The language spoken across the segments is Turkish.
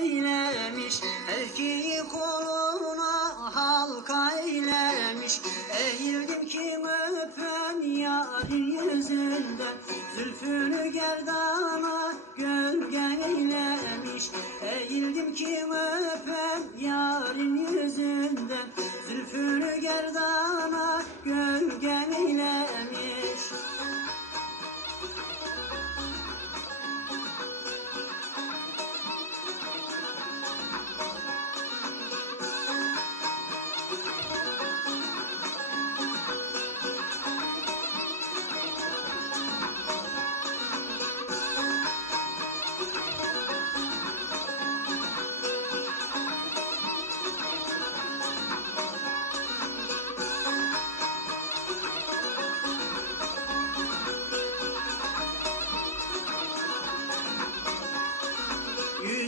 eylemiş Erkeği koluna halka eylemiş. Eğildim ki öpen yarın yüzünden Zülfünü gerdana gölge eylemiş. Eğildim ki öpen yarın yüzünden Zülfünü gerdana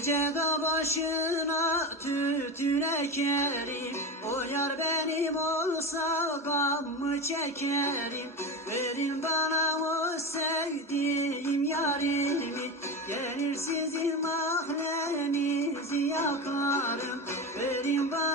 Yüce dağ başına tütün ekerim O yar benim olsa gam mı çekerim? Verin bana o sevdiğim yarimi. Gelir sizin mahrenizi yakarım. Verin bana